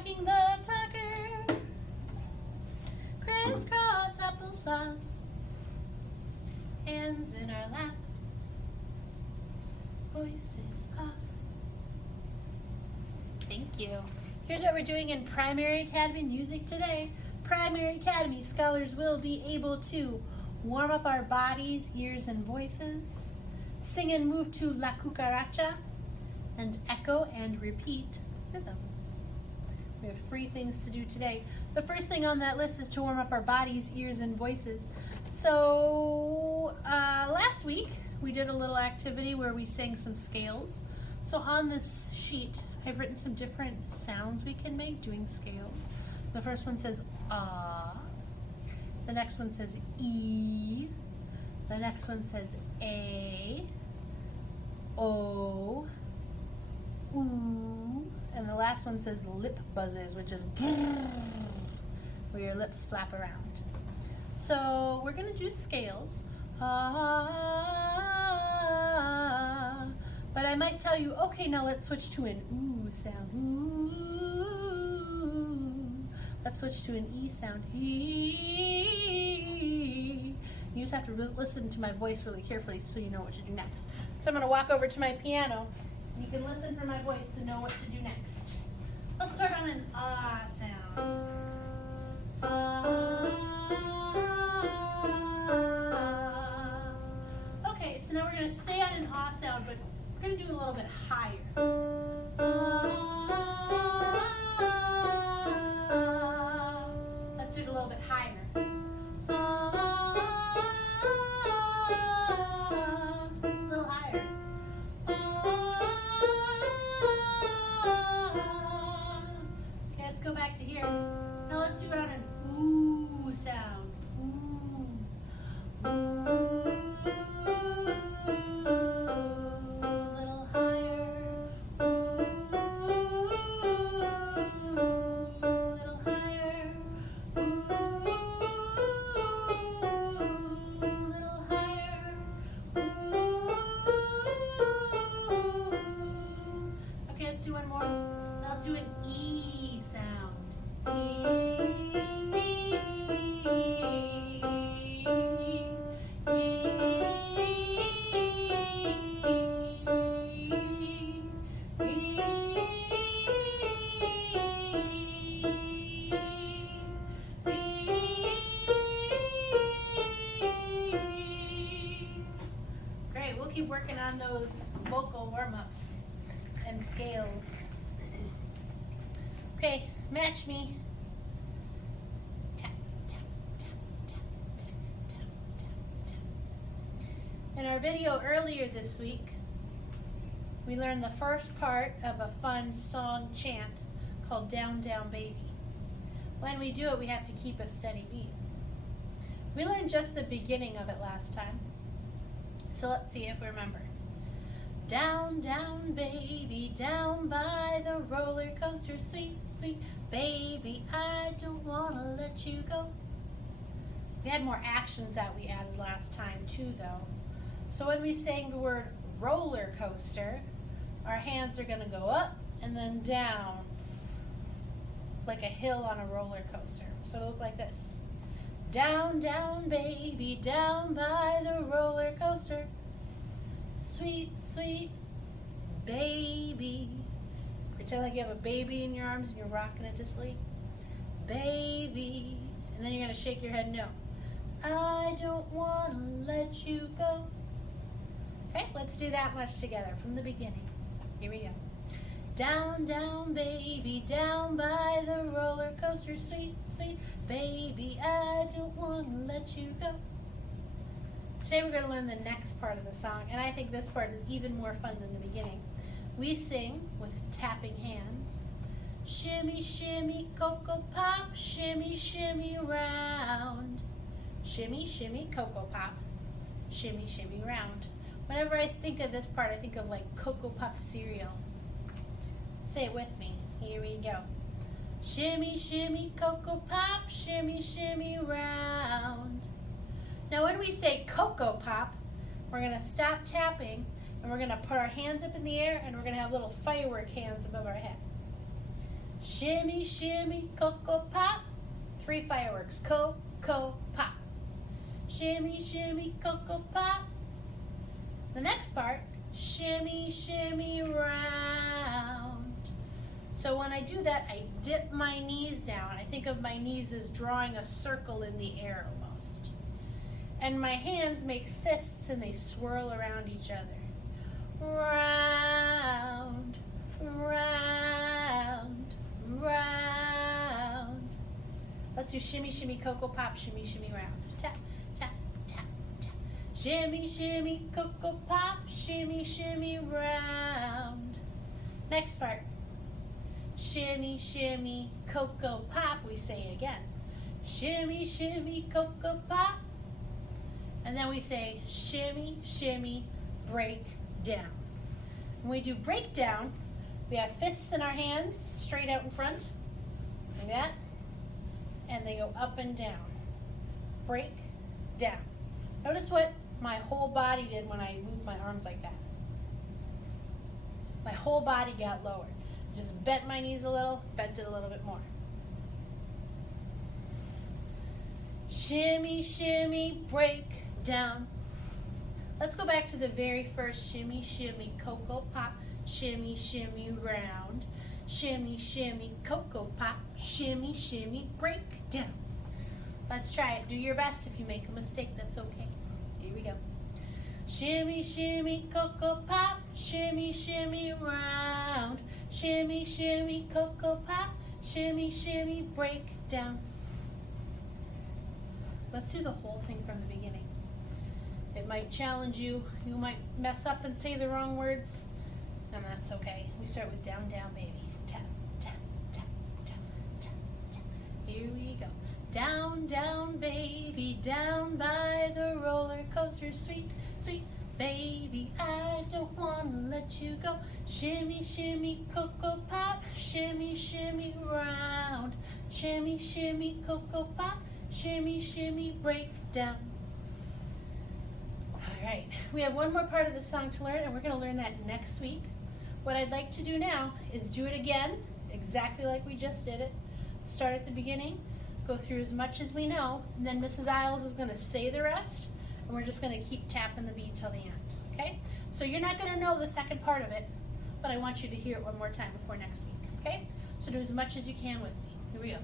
Talking the talker. Crisscross applesauce. Hands in our lap. Voices off. Thank you. Here's what we're doing in Primary Academy music today. Primary Academy scholars will be able to warm up our bodies, ears, and voices, sing and move to La Cucaracha, and echo and repeat rhythms. We have 3 things to do today. The first thing on that list is to warm up our bodies, ears, and voices. So last week we did a little activity where we sang some scales. So on this sheet I've written some different sounds we can make doing scales. The first one says ah. The next one says E. The next one says A. O. Ooh. And the last one says lip buzzes, which is where your lips flap around. So we're going to do scales. Ah. But I might tell you, okay, now let's switch to an ooh sound. Ooh. Let's switch to an E sound. E. You just have to listen to my voice really carefully so you know what to do next. So I'm going to walk over to my piano. You can listen for my voice to know what to do next. Let's start on an ah sound. Ah. Okay, so now we're going to stay on an ah sound, but we're going to do a little bit higher. Let's do it a little bit higher. A little higher. Okay, let's go back to here. Now let's do it on an ooh sound. Ooh. Ooh. Keep working on those vocal warm-ups and scales. Okay, match me. Tap, tap, tap, tap, tap, tap, tap, tap. In our video earlier this week, we learned the first part of a fun song chant called Down, Down, Baby. When we do it, we have to keep a steady beat. We learned just the beginning of it last time. So let's see if we remember. Down, down, baby, down by the roller coaster, sweet, sweet baby, I don't want to let you go. We had more actions that we added last time too, though. So when we sang the word roller coaster, our hands are going to go up and then down, like a hill on a roller coaster. So it'll look like this. Down, down, baby, down by the roller coaster. Sweet, sweet baby. Pretend like you have a baby in your arms and you're rocking it to sleep. Baby. And then you're going to shake your head no. I don't want to let you go. Okay, let's do that much together from the beginning. Here we go. Down, down, baby, down by the roller coaster, sweet, sweet baby, I don't want to let you go. Today we're going to learn the next part of the song, and I think this part is even more fun than the beginning. We sing with tapping hands. Shimmy, shimmy, Cocoa Pop, shimmy, shimmy round. Shimmy, shimmy, Cocoa Pop, shimmy, shimmy round. Whenever I think of this part, I think of like Cocoa Puff cereal. Say it with me. Here we go. Shimmy, shimmy, Cocoa Pop, shimmy, shimmy round. Now when we say Cocoa Pop, we're going to stop tapping and we're going to put our hands up in the air and we're going to have little firework hands above our head. Shimmy, shimmy, cocoa pop. 3 fireworks. Cocoa pop. Shimmy, shimmy, cocoa pop. The next part, shimmy, shimmy, round. So when I do that, I dip my knees down. I think of my knees as drawing a circle in the air almost. And my hands make fists and they swirl around each other. Round, round, round. Let's do shimmy, shimmy, cocoa pop, shimmy, shimmy, round. Tap, tap, tap, tap. Shimmy, shimmy, cocoa pop, shimmy, shimmy, round. Next part. Shimmy, shimmy, cocoa pop, we say again. Shimmy, shimmy, cocoa pop. And then we say shimmy, shimmy, break down. When we do break down, we have fists in our hands, straight out in front, like that. And they go up and down. Break down. Notice what my whole body did when I moved my arms like that. My whole body got lowered. Just bent my knees a little, bent it a little bit more. Shimmy, shimmy, break down. Let's go back to the very first shimmy, shimmy, cocoa pop, shimmy, shimmy, round. Shimmy, shimmy, cocoa pop, shimmy, shimmy, break down. Let's try it. Do your best. If you make a mistake, that's okay. Here we go. Shimmy, shimmy, cocoa pop, shimmy, shimmy, round. Shimmy, shimmy, cocoa pop, shimmy, shimmy, break down. Let's do the whole thing from the beginning. It might challenge you. You might mess up and say the wrong words, and that's okay. We start with down, down, baby. Tap, tap, tap, tap, tap, tap. Here we go. Down, down, baby, down by the roller coaster, sweet, sweet baby, I don't wanna let you go. Shimmy, shimmy, cocoa pop, shimmy, shimmy, round. Shimmy, shimmy, cocoa pop, shimmy, shimmy, break down. All right, we have one more part of the song to learn, and we're going to learn that next week. What I'd like to do now is do it again, exactly like we just did it. Start at the beginning, go through as much as we know, and then Mrs. Isles is going to say the rest, and we're just going to keep tapping the beat till the end, okay? So you're not going to know the second part of it, but I want you to hear it one more time before next week, okay? So do as much as you can with me. Here we go.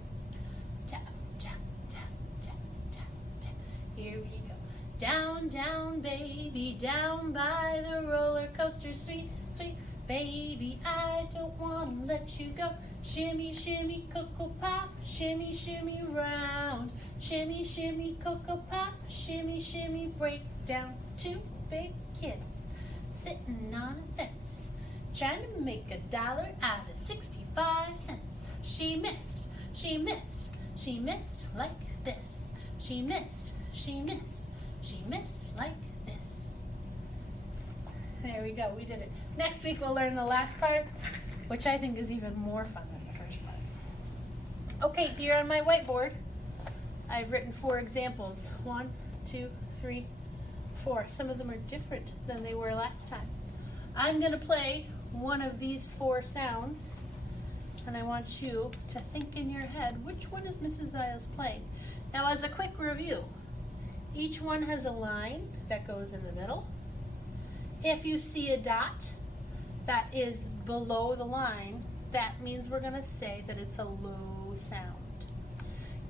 Tap, tap, tap, tap, tap, tap. Here we go. Down, down, baby, down by the roller coaster, sweet, sweet baby, I don't want to let you go. Shimmy, shimmy, cocoa pop, shimmy, shimmy, round. Shimmy, shimmy, cocoa pop, shimmy, shimmy, break down. 2 big kids sitting on a fence, trying to make $1 out of 65 cents. She missed, she missed, she missed like this. She missed, she missed. She missed like this. There we go, we did it. Next week we'll learn the last part, which I think is even more fun than the first part. Okay, here on my whiteboard, I've written 4 examples. 1, 2, 3, 4. Some of them are different than they were last time. I'm going to play one of these 4 sounds, and I want you to think in your head, which one is Mrs. Isles playing? Now, as a quick review, each one has a line that goes in the middle. If you see a dot that is below the line, that means we're going to say that it's a low sound.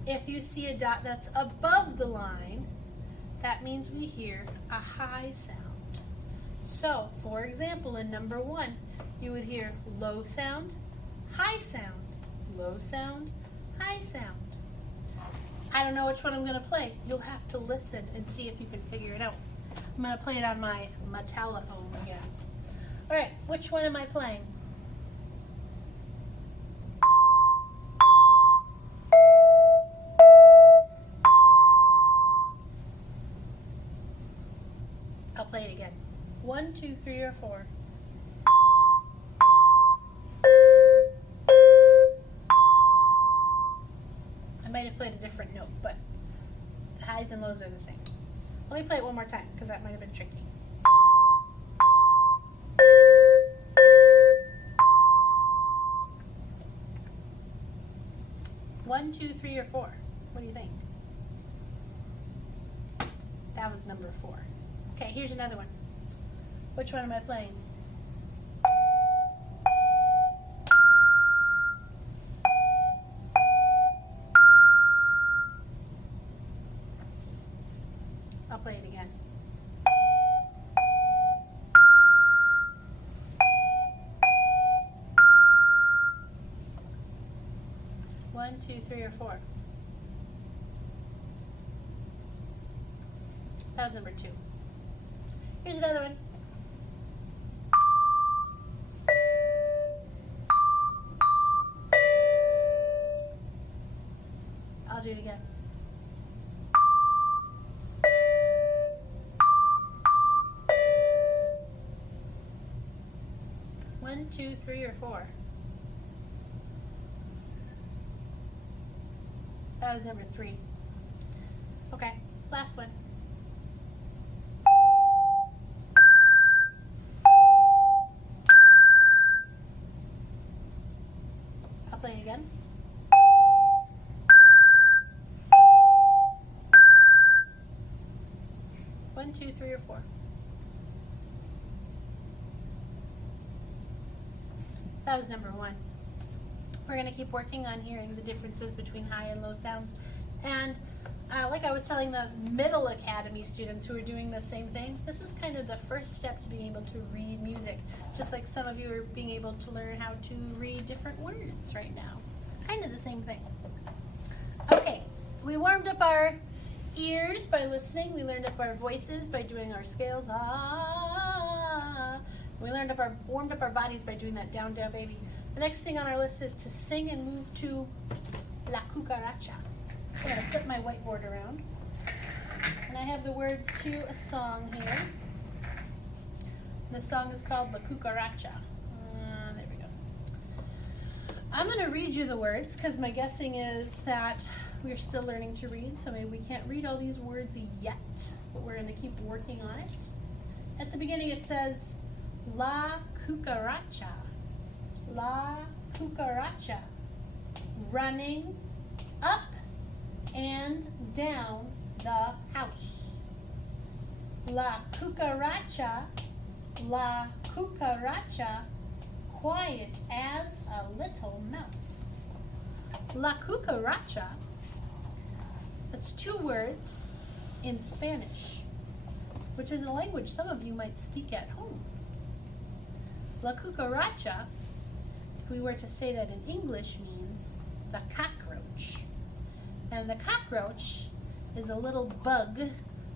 If you see a dot that's above the line, that means we hear a high sound. So, for example, in number 1, you would hear low sound, high sound, low sound, high sound. I don't know which one I'm going to play. You'll have to listen and see if you can figure it out. I'm going to play it on my telephone again. All right, which one am I playing? I'll play it again. 1, 2, 3, or 4. I might have played a different note, but the highs and lows are the same. Let me play it one more time, because that might have been tricky. 1, 2, 3, or 4? What do you think? That was number 4. Okay, here's another one. Which one am I playing? I'll play it again. One, 2, 3, or 4. That was number 2. Here's another one. I'll do it again. One, 2, 3, or 4. That was number 3. Okay, last one. I'll play it again. One, 2, 3, or 4. That was number 1. We're going to keep working on hearing the differences between high and low sounds. And like I was telling the middle academy students who are doing the same thing, this is kind of the first step to being able to read music. Just like some of you are being able to learn how to read different words right now. Kind of the same thing. Okay, we warmed up our ears by listening. We learned up our voices by doing our scales. Ah. We warmed up our bodies by doing that down, down, baby. The next thing on our list is to sing and move to La Cucaracha. I'm going to flip my whiteboard around. And I have the words to a song here. The song is called La Cucaracha. There we go. I'm going to read you the words because my guessing is that we're still learning to read, so maybe we can't read all these words yet, but we're going to keep working on it. At the beginning it says, La Cucaracha. La Cucaracha, running up and down the house. La Cucaracha, quiet as a little mouse. La Cucaracha, that's 2 words in Spanish, which is a language some of you might speak at home. La Cucaracha, if we were to say that in English, means the cockroach. And the cockroach is a little bug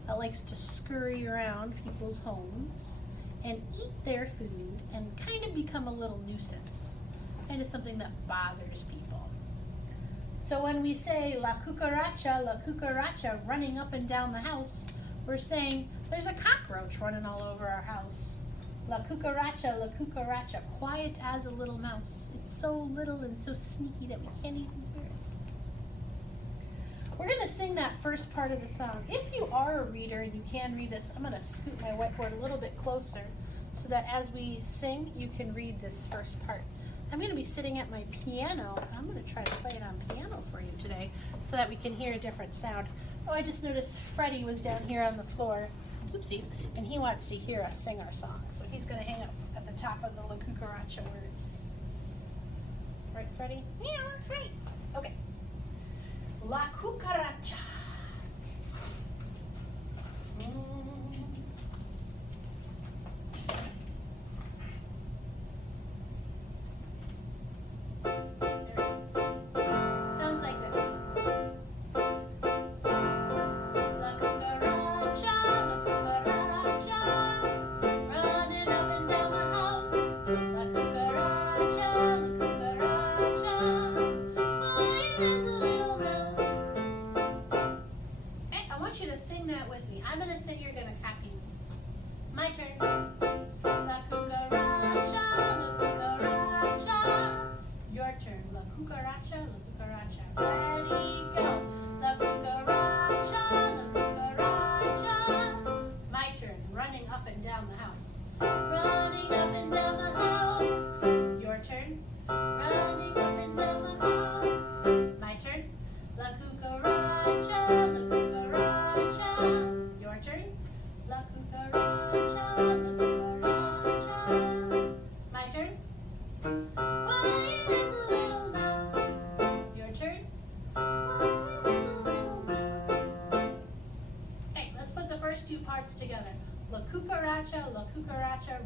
that likes to scurry around people's homes and eat their food and kind of become a little nuisance. Kind of something that bothers people. So when we say La Cucaracha running up and down the house, we're saying there's a cockroach running all over our house. La Cucaracha, quiet as a little mouse. It's so little and so sneaky that we can't even hear it. We're going to sing that first part of the song. If you are a reader and you can read this, I'm going to scoot my whiteboard a little bit closer so that as we sing, you can read this first part. I'm going to be sitting at my piano, and I'm going to try to play it on piano for you today so that we can hear a different sound. Oh, I just noticed Freddie was down here on the floor. Oopsie, and he wants to hear us sing our song. So he's going to hang up at the top of the La Cucaracha words. Right, Freddie? Yeah, that's right. Okay. La Cucaracha. Sounds like this. La Cucaracha, running up and down the house. La Cucaracha, quiet as a little mouse. Hey, I want you to sing that with me. I'm going to sing, you're going to copy me. My turn. La Cucaracha, your turn. La Cucaracha, ready, go. La Cucaracha, my turn. Running up and down the house. Running up and down the house. Your turn. Running up and down the house. My turn. La cucaracha, la cucaracha. Your turn. La cucaracha, la cucaracha. My turn. Quiet as a little mouse. Your turn. Quiet as a little mouse. Okay, let's put the first two parts together. La cucaracha,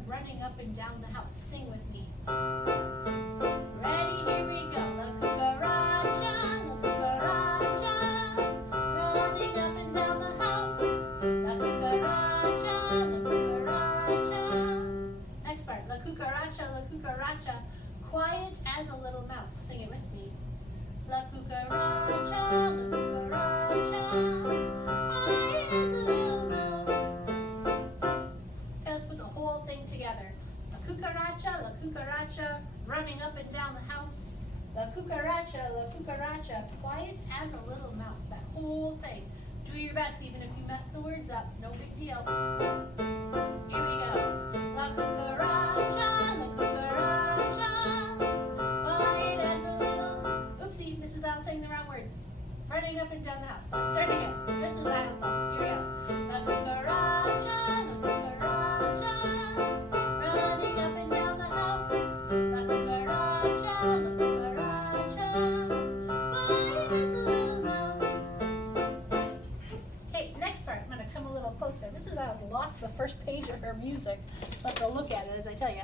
running up and down the house. Sing with me. Ready, here we go. La cucaracha, running up and down the house. La cucaracha. Next part. La cucaracha, quiet as a little mouse. Sing it with me. La cucaracha, quiet as a little mouse. Okay, let's put the whole thing together. La cucaracha, running up and down the house. La cucaracha, quiet as a little mouse. That whole thing. Do your best, even if you mess the words up. No big deal. Here we go. La cucaracha, quiet as a little. Oopsie, Mrs. Al saying the wrong words. Running up and down the house. Let's start again. This is Al's song. Here we go. La cucaracha, running up and down the house. La cucaracha, quiet as a little mouse. Okay, next part. I'm going to come a little closer. Mrs. Al's lost the first page of her music. I'll have to look at it as I tell you.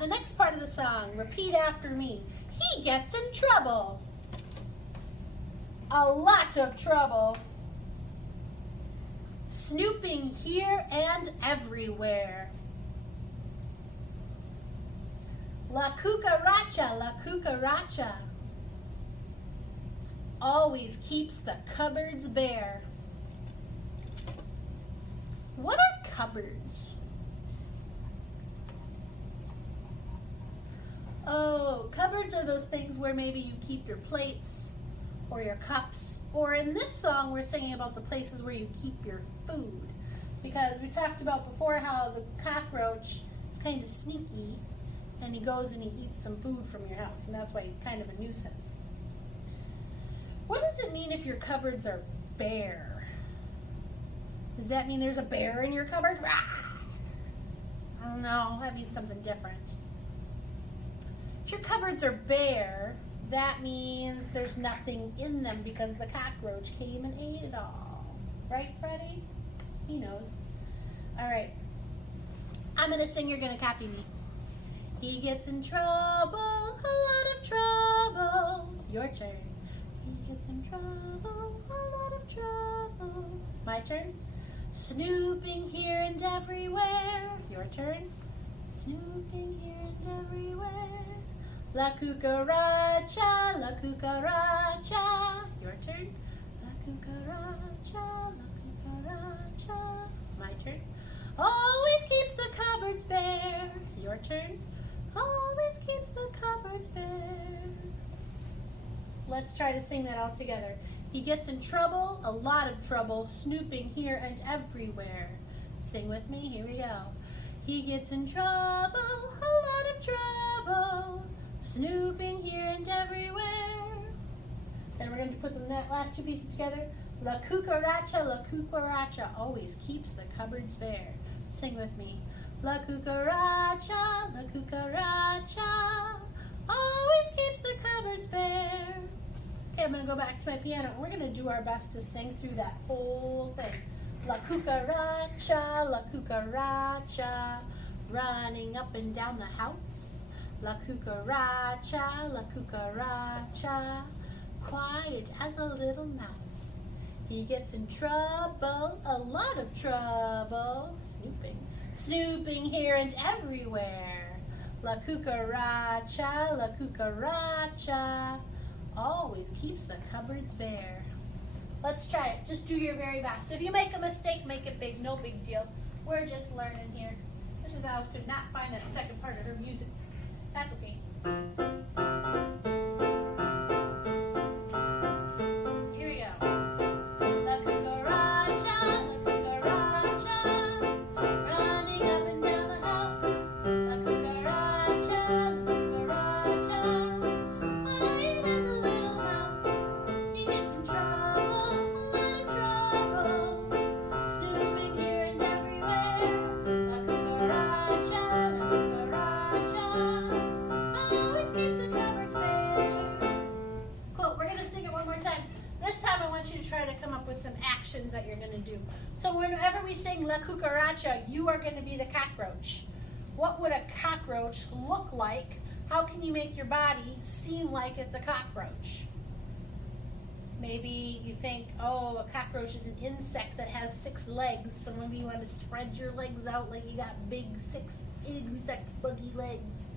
The next part of the song, repeat after me. He gets in trouble. A lot of trouble. Snooping here and everywhere. La cucaracha, always keeps the cupboards bare. What are cupboards? Oh, cupboards are those things where maybe you keep your plates or your cups, or in this song we're singing about the places where you keep your food, because we talked about before how the cockroach is kind of sneaky and he goes and he eats some food from your house, and that's why he's kind of a nuisance. What does it mean if your cupboards are bare? Does that mean there's a bear in your cupboard? I don't know, that means something different. If your cupboards are bare, that means there's nothing in them because the cockroach came and ate it all. Right, Freddie? He knows. All right. I'm going to sing, you're going to copy me. He gets in trouble, a lot of trouble. Your turn. He gets in trouble, a lot of trouble. My turn. Snooping here and everywhere. Your turn. Snooping here and everywhere. La cucaracha, your turn. La cucaracha, my turn. Always keeps the cupboards bare. Your turn. Always keeps the cupboards bare. Let's try to sing that all together. He gets in trouble, a lot of trouble, snooping here and everywhere. Sing with me, here we go. He gets in trouble, a lot of trouble, snooping here and everywhere. Then we're going to put the last two pieces together. La cucaracha, always keeps the cupboards bare. Sing with me. La cucaracha, always keeps the cupboards bare. Okay, I'm going to go back to my piano. We're going to do our best to sing through that whole thing. La cucaracha, running up and down the house. La cucaracha, quiet as a little mouse. He gets in trouble, a lot of trouble, snooping here and everywhere. La cucaracha, always keeps the cupboards bare. Let's try it. Just do your very best. If you make a mistake, make it big. No big deal. We're just learning here. Mrs. Alice could not find that second part of her music. That's okay. Here we go. La cucaracha, running up and down the house. La cucaracha, quiet as a little mouse. with some actions that you're going to do. So whenever we sing La Cucaracha, you are going to be the cockroach. What would a cockroach look like? How can you make your body seem like it's a cockroach? Maybe you think, oh, a cockroach is an insect that has 6 legs, so maybe you want to spread your legs out like you got big 6 insect buggy legs.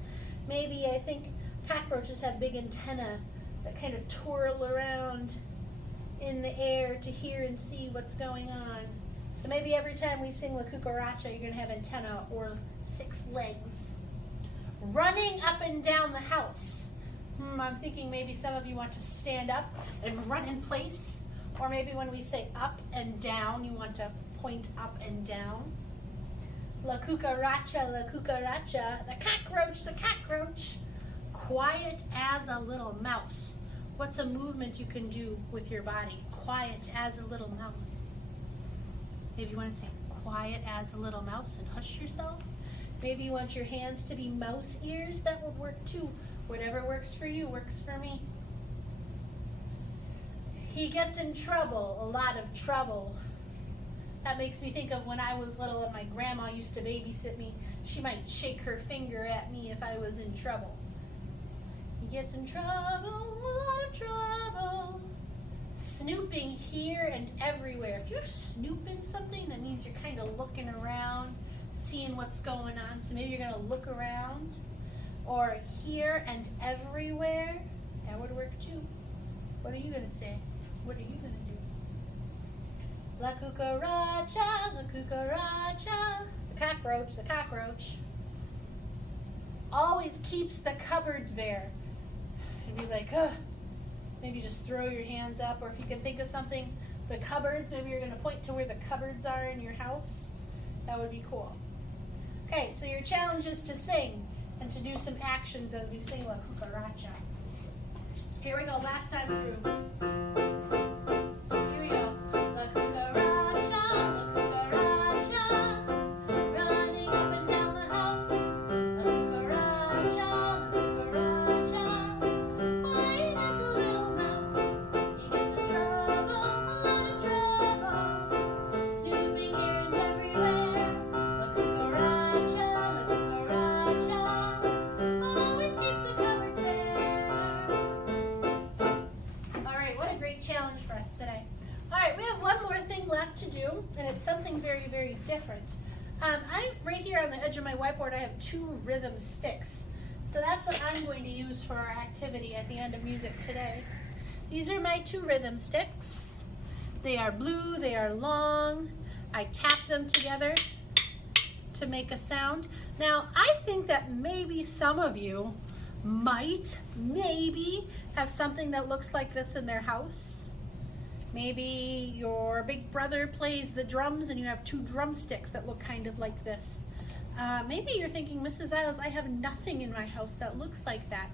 Maybe I think cockroaches have big antennae that kind of twirl around in the air to hear and see what's going on. So maybe every time we sing La Cucaracha, you're going to have antenna or 6 legs. Running up and down the house. I'm thinking maybe some of you want to stand up and run in place. Or maybe when we say up and down, you want to point up and down. La Cucaracha, La Cucaracha, the cockroach, quiet as a little mouse. What's a movement you can do with your body? Quiet as a little mouse. Maybe you want to say quiet as a little mouse and hush yourself. Maybe you want your hands to be mouse ears. That would work too. Whatever works for you works for me. He gets in trouble, a lot of trouble. That makes me think of when I was little and my grandma used to babysit me. She might shake her finger at me if I was in trouble. He gets in trouble, a lot of trouble. Snooping here and everywhere. If you're snooping something, that means you're kind of looking around, seeing what's going on. So maybe you're going to look around. Or here and everywhere. That would work too. What are you going to say? What are you going to do? La Cucaracha, La Cucaracha. The cockroach. Always keeps the cupboards bare. And be like, ugh. Maybe just throw your hands up. Or if you can think of something, the cupboards, maybe you're going to point to where the cupboards are in your house. That would be cool. Okay, so your challenge is to sing and to do some actions as we sing La Cucaracha. Here we go, last time through. Here we go. La Cucaracha, La Cucaracha, running up and down the house. La Cucaracha, La Cucaracha, quiet as a little mouse. He gets in trouble, a lot of trouble, snooping here and everywhere. La Cucaracha, La Cucaracha, always keeps the cupboards bare. All right, what a great challenge for us today. All right, we have one more thing left to do, and it's something very, very different. Right here on the edge of my whiteboard, I have 2 rhythm sticks. So that's what I'm going to use for our activity at the end of music today. These are my 2 rhythm sticks. They are blue, they are long. I tap them together to make a sound. Now, I think that maybe some of you might, maybe, have something that looks like this in their house. Maybe your big brother plays the drums and you have 2 drumsticks that look kind of like this. Maybe you're thinking, Mrs. Isles, I have nothing in my house that looks like that.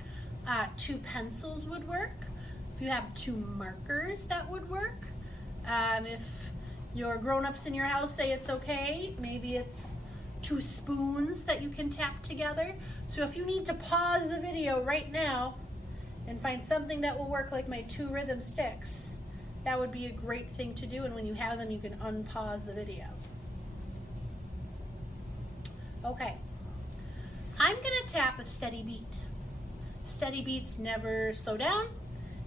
2 pencils would work. If you have 2 markers, that would work. If your grown-ups in your house say it's okay, maybe it's 2 spoons that you can tap together. So if you need to pause the video right now and find something that will work like my 2 rhythm sticks, that would be a great thing to do, and when you have them, you can unpause the video. Okay, I'm gonna tap a steady beat. Steady beats never slow down,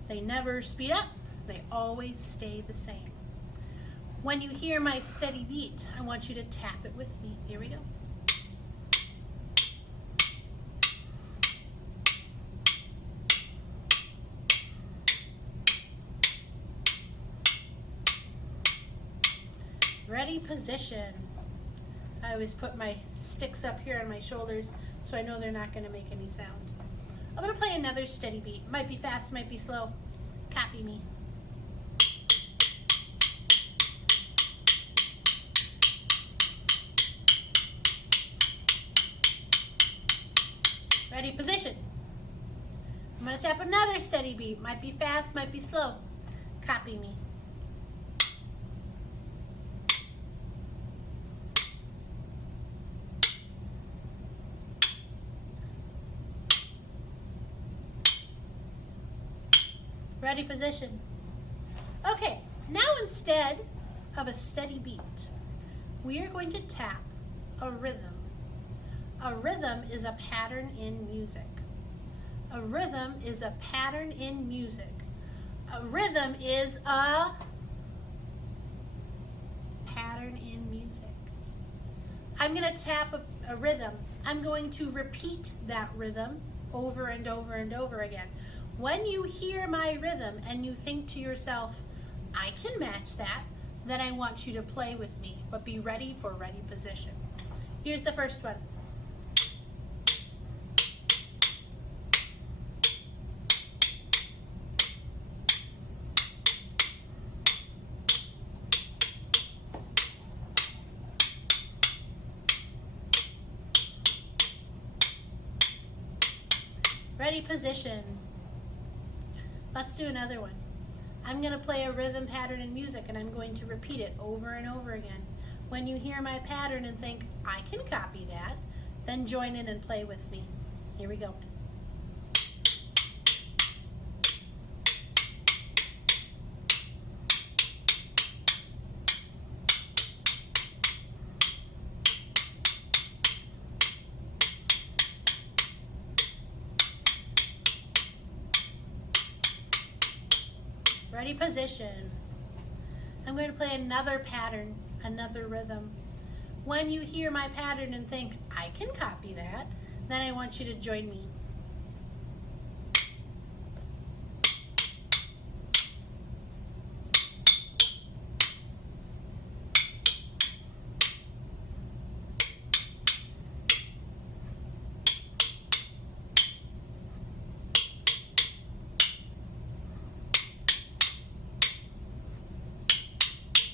they never speed up, they always stay the same. When you hear my steady beat, I want you to tap it with me. Here we go. Ready, position. I always put my sticks up here on my shoulders so I know they're not going to make any sound. I'm going to play another steady beat. Might be fast, might be slow. Copy me. Ready, position. I'm going to tap another steady beat. Might be fast, might be slow. Copy me. Ready, position. Okay, Now instead of a steady beat, we are going to tap a rhythm. A rhythm is a pattern in music. A rhythm is a pattern in music. A rhythm is a pattern in music. I'm going to tap a rhythm. I'm going to repeat that rhythm over and over and over again. When you hear my rhythm and you think to yourself, I can match that, then I want you to play with me, but be ready for ready position. Here's the first one. Ready position. Let's do another one. I'm going to play a rhythm pattern in music and I'm going to repeat it over and over again. When you hear my pattern and think, I can copy that, then join in and play with me. Here we go. Ready position. I'm going to play another pattern, another rhythm. When you hear my pattern and think, I can copy that, then I want you to join me.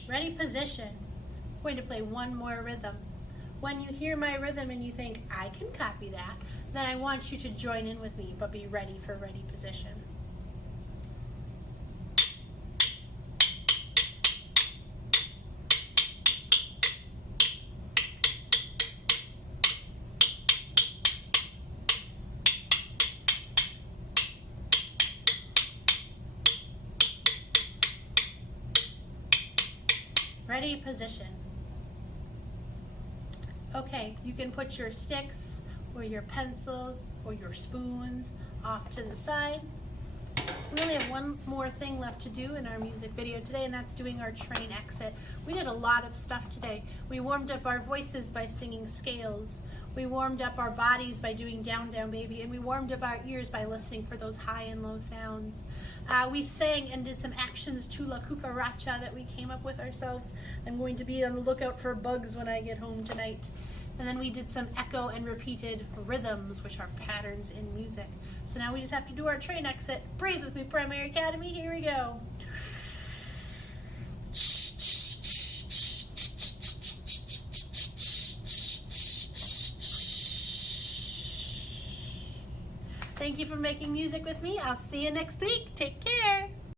Ready position. I'm going to play one more rhythm. When you hear my rhythm and you think, I can copy that, then I want you to join in with me, but be ready for ready position. Ready position. Okay, you can put your sticks or your pencils or your spoons off to the side. We only have one more thing left to do in our music video today, and that's doing our train exit. We did a lot of stuff today. We warmed up our voices by singing scales. We warmed up our bodies by doing Down, Down, Baby, and we warmed up our ears by listening for those high and low sounds. We sang and did some actions to La Cucaracha that we came up with ourselves. I'm going to be on the lookout for bugs when I get home tonight. And then we did some echo and repeated rhythms, which are patterns in music. So now we just have to do our train exit. Breathe with me, Primary Academy. Here we go. Thank you for making music with me. I'll see you next week. Take care.